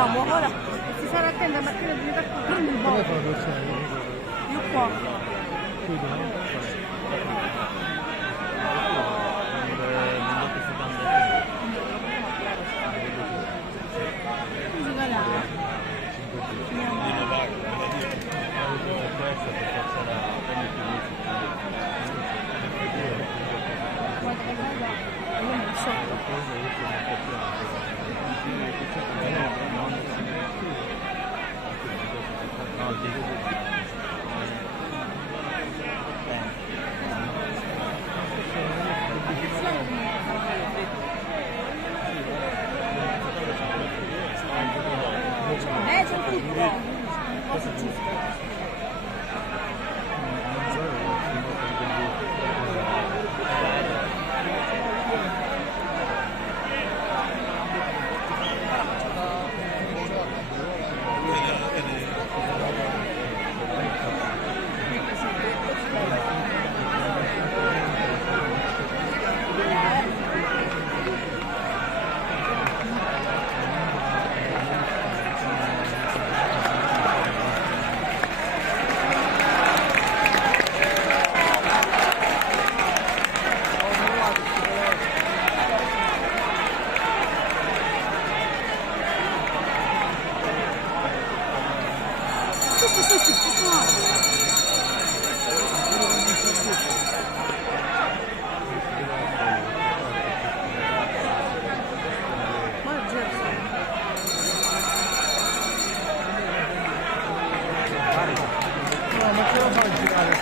andiamo ora. Si sarà attenta a Martina di prendi il Come volo. fa la versione? Io qua. Chiudo, no? Musica là. Guarda che bello. Io non so. C'è tutto. Cosa ci sta? No, ma ce la fa a girare?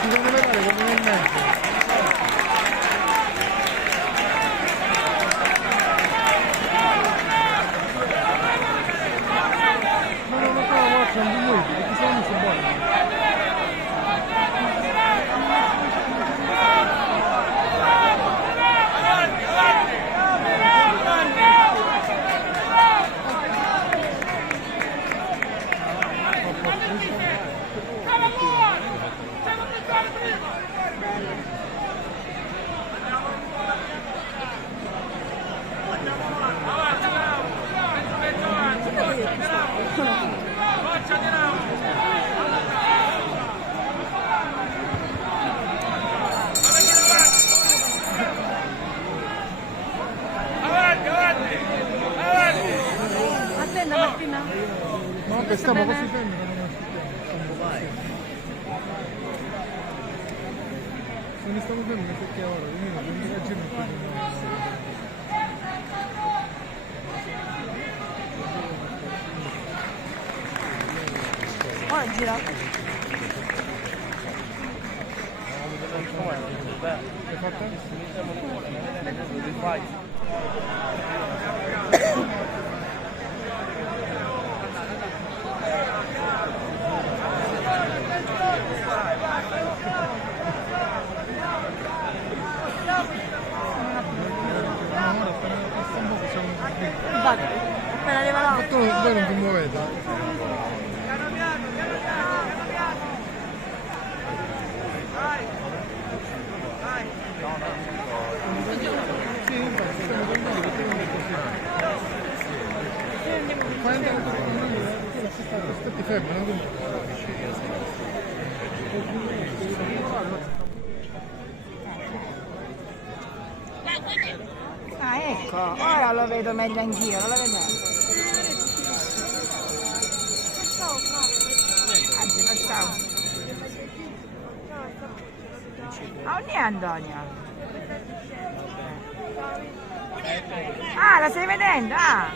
Secondo me vale come nel mezzo. Ma non lo so, guarda, non vuoi, perché sono messo buono. Attenda Martina. No, che stiamo così fermi, non se ne stiamo fermi perché ora, non mi ragione Ora gira. hai fatto? Infatti, appena arriva là. Tu voi non vi muovete? Sì, infatti, stiamo tornando perché non è così. Fai andare tutto il mondo, aspetti fermo, non Ah, ecco, ora lo vedo meglio anch'io, non lo vedo. Anzi, passavo. Ah, non è Antonia? Ah, la stai vedendo? Ah,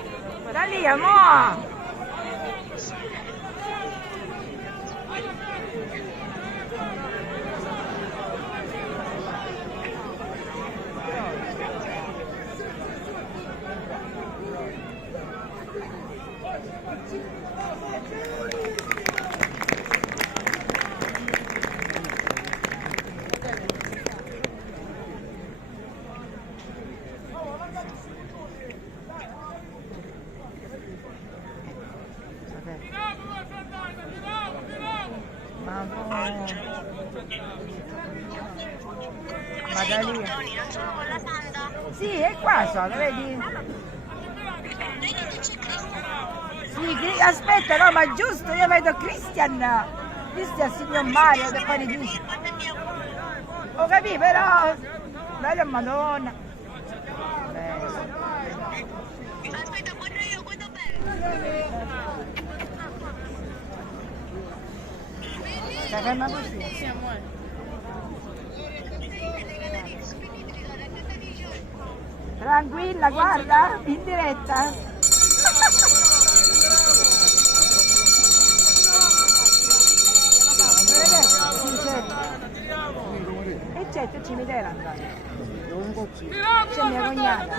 da lì, amore! Ma da lì? Sì, è qua sono, vedi? Sì, aspetta, no, ma giusto, io vedo Christian, signor Mario, che poi ne dice. Ho capito, però, bella Madonna. Bello. Aspetta, buono io, guarda bene. Stai ferma così? Sì, amore. Tranquilla, guarda, in diretta. Sì, certo. E certo, il cimitero andare. C'è mia cognata.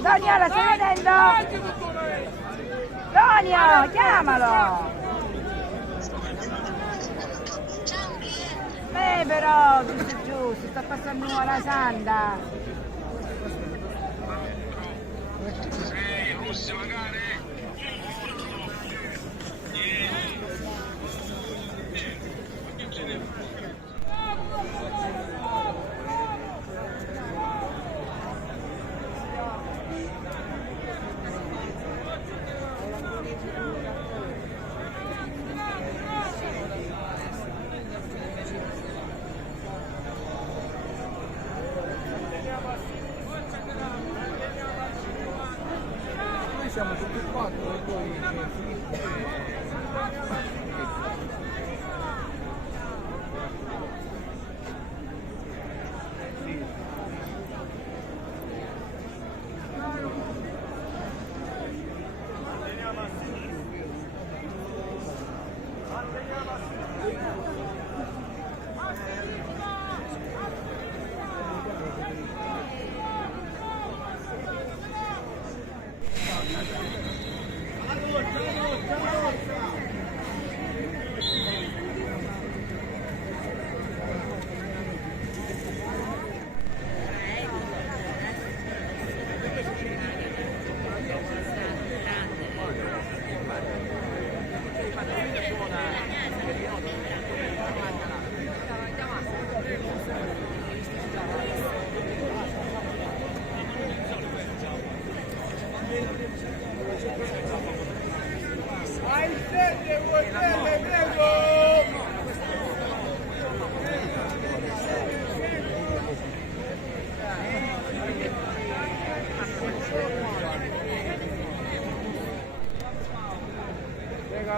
Daniela, stai vedendo? Tonio, chiamalo! Però, giusto, sta passando una sanda. Siamo tutti e quattro e poi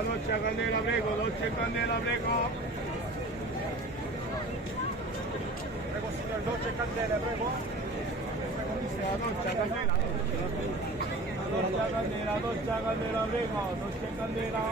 dolce candela, prego, dolce candela, prego. Prego signor, dolce candela, prego. Dolce candela. Dolce candela, dolce candela, prego, dolce candela.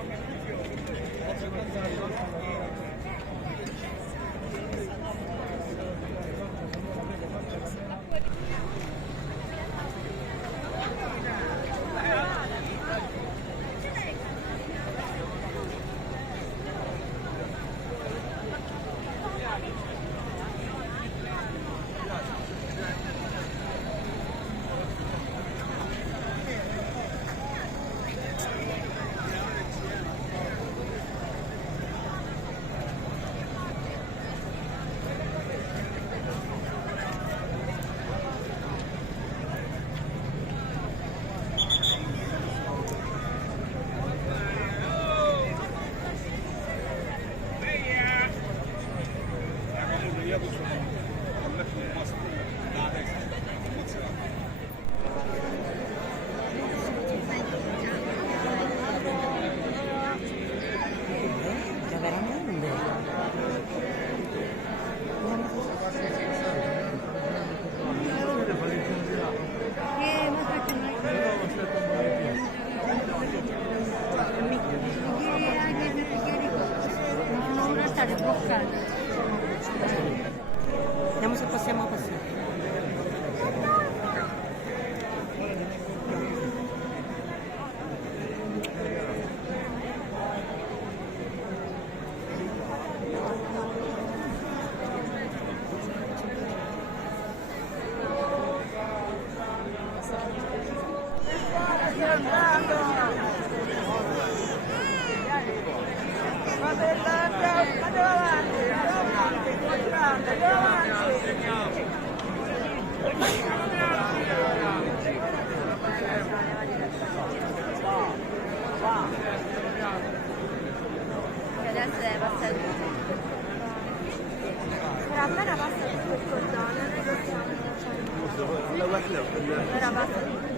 Vediamo se possiamo passare. adesso deve passare tutto. Però appena passa tutto il cordone, noi possiamo ora passa tutto.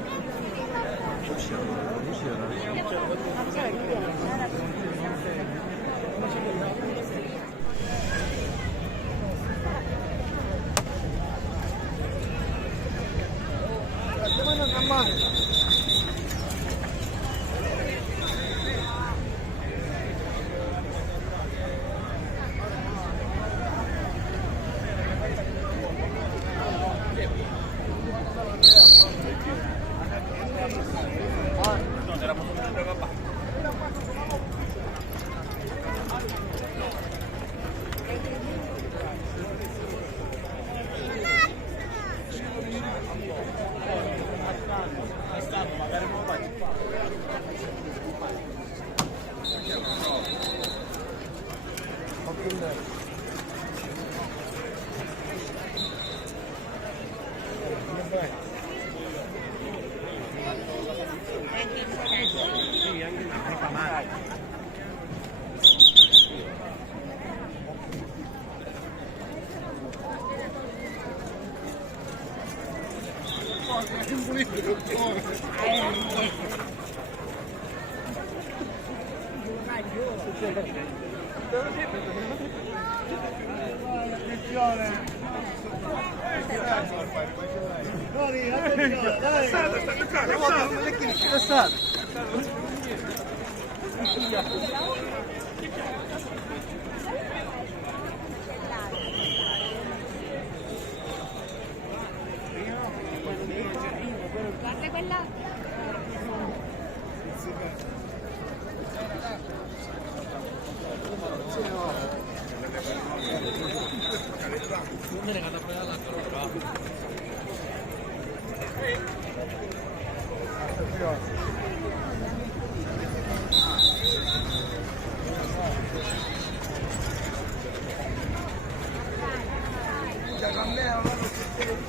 Guarda quella.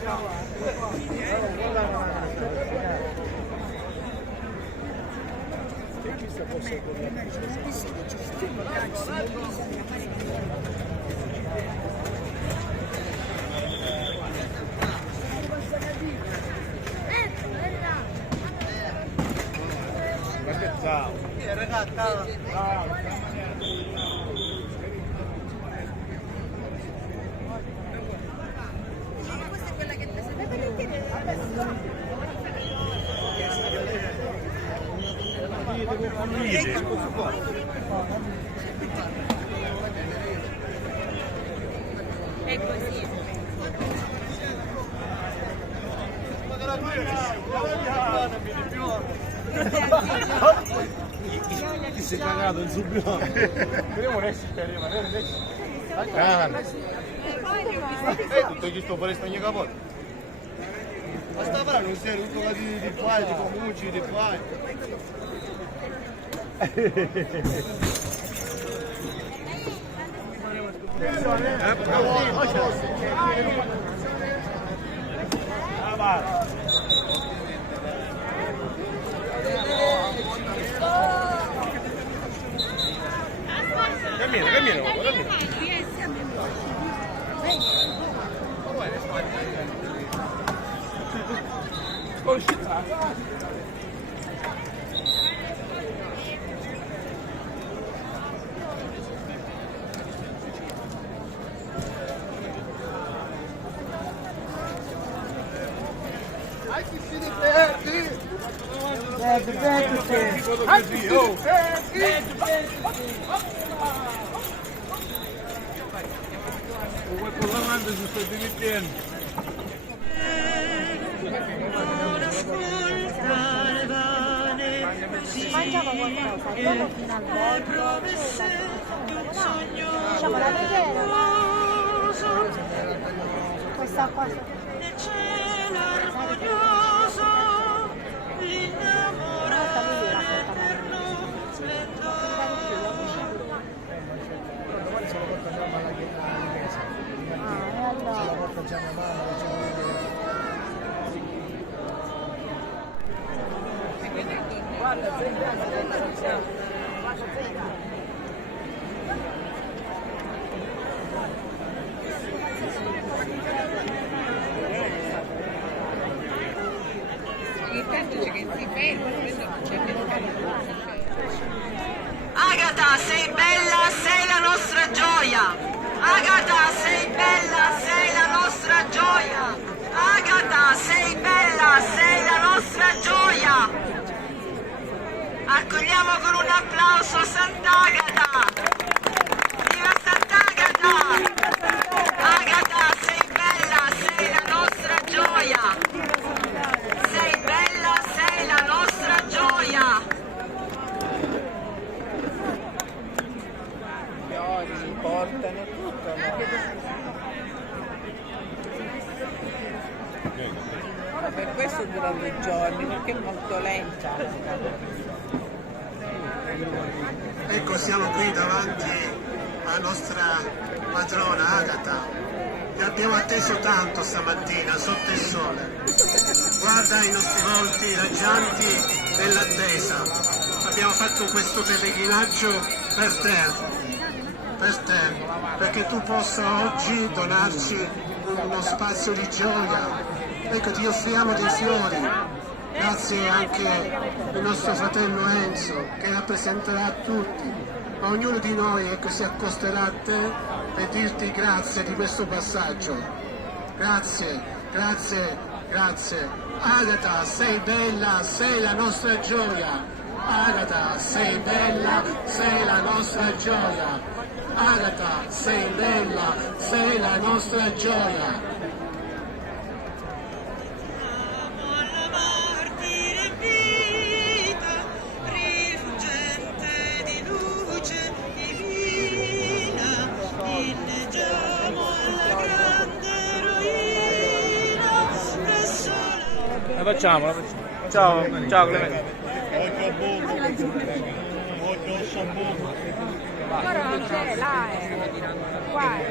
Ciao. Questa è quella che ti serve. È così. Chi si è cagato in subito? Vediamo Nessi per rimanere Nessi. Tutto chi sto per stare capo. Ma sta parlando un serio, tutto di fai, di comuci, di fai. Cammina, cammina, vuoi con la mano si sta divertendo. Mangiamo qualcosa, dopo finalmente diciamo la preghiera. Questa qua Agata, sei bella, sei la nostra gioia. Agata, sei bella, sei la nostra gioia. Agata, sei bella, sei la nostra gioia. Accogliamo con un applauso Sant'Agata. Viva Sant'Agata! Agata, sei bella, sei la nostra gioia. Sei bella, sei la nostra gioia. Oggi portano tutto, no? Per questo dura 2 giorni, perché è molto lenta. Ecco, siamo qui davanti alla nostra padrona Agata. Ti abbiamo atteso tanto stamattina sotto il sole. Guarda i nostri volti raggianti dell'attesa. Abbiamo fatto questo pellegrinaggio per te, perché tu possa oggi donarci uno spazio di gioia. Ecco, ti offriamo dei fiori. Grazie anche al nostro fratello Enzo, che rappresenterà tutti. Ma ognuno di noi, ecco, si accosterà a te per dirti grazie di questo passaggio. Grazie, grazie, grazie. Agata, sei bella, sei la nostra gioia. Agata, sei bella, sei la nostra gioia. Agata, sei bella, sei la nostra gioia. La facciamo. Ciao, ciao Clemente. Ancora non c'è, là è. Qua è.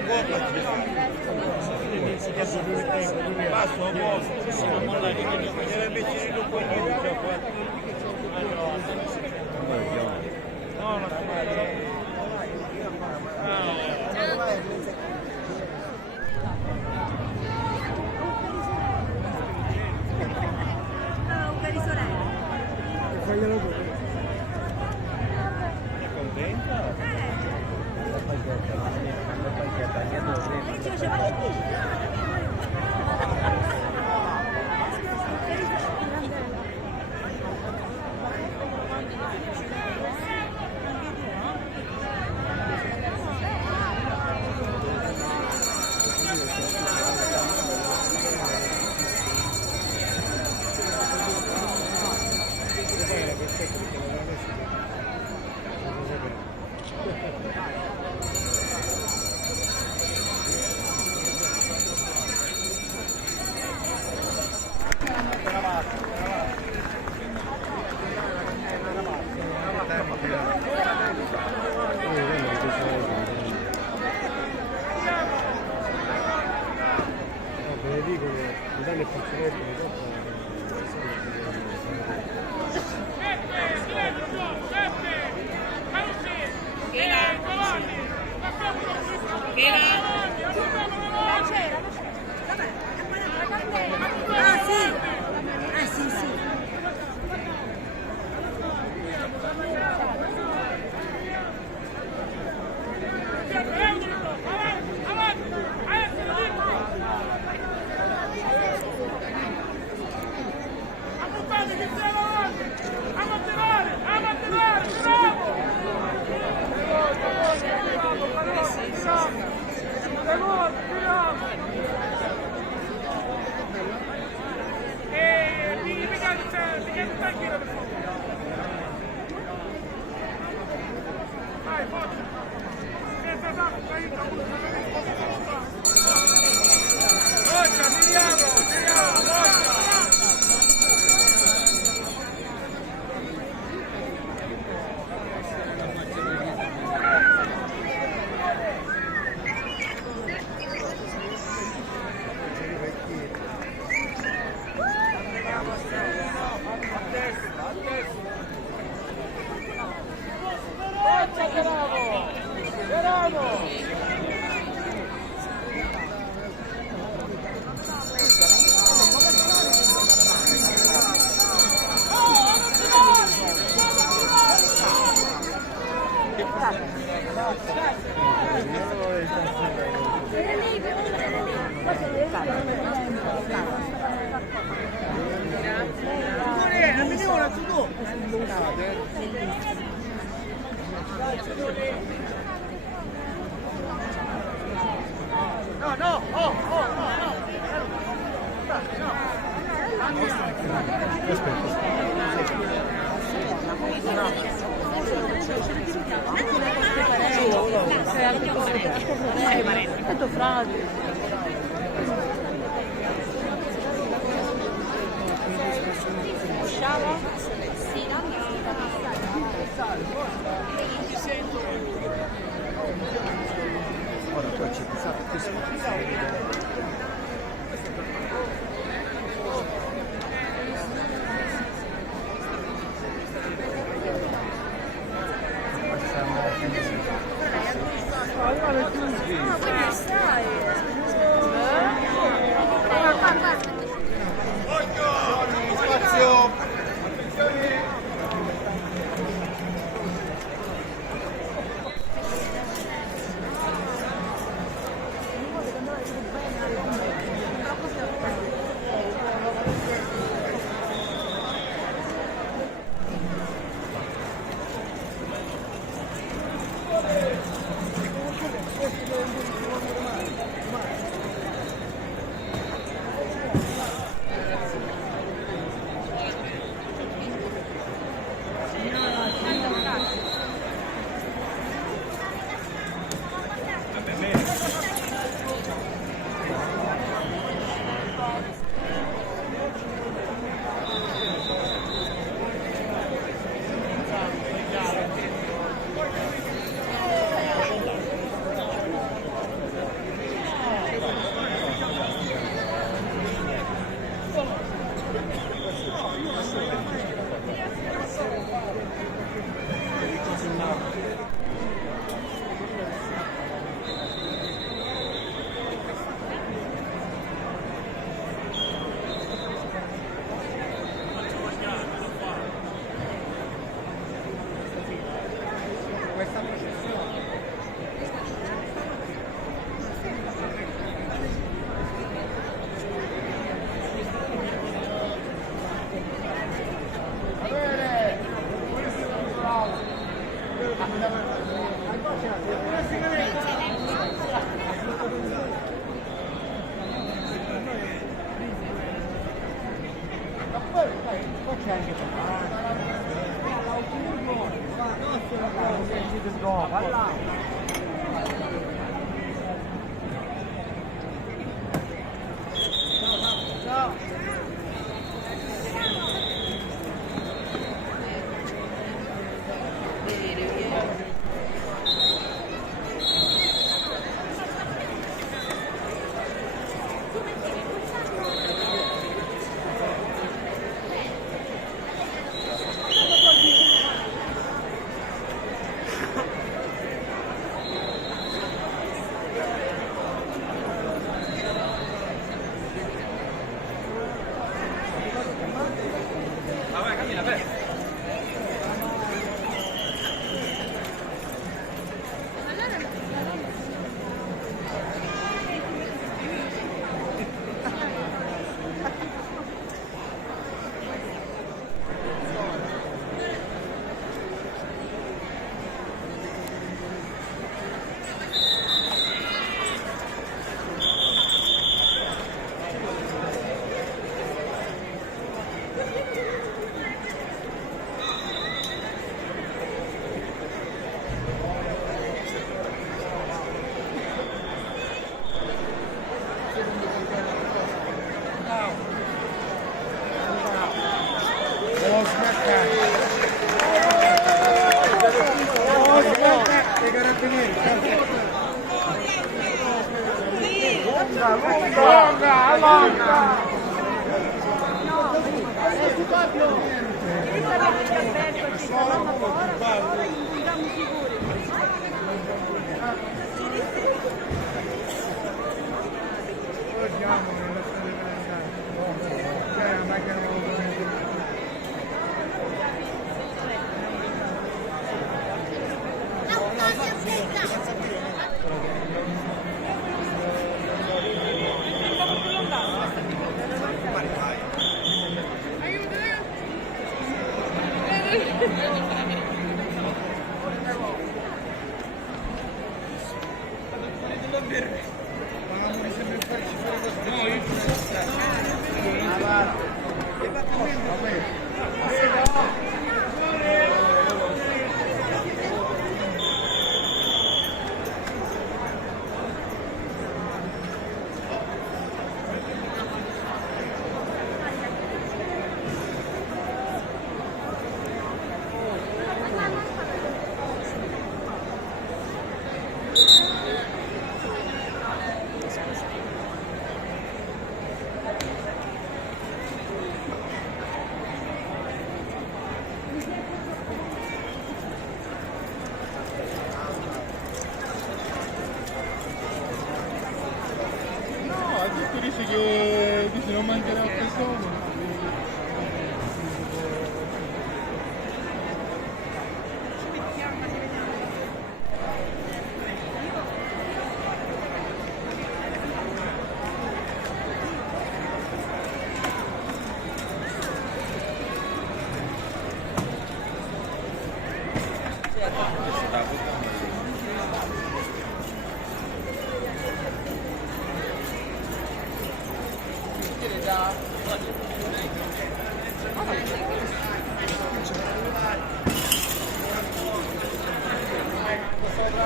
dici che dici non mancherà persone.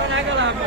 Una calama.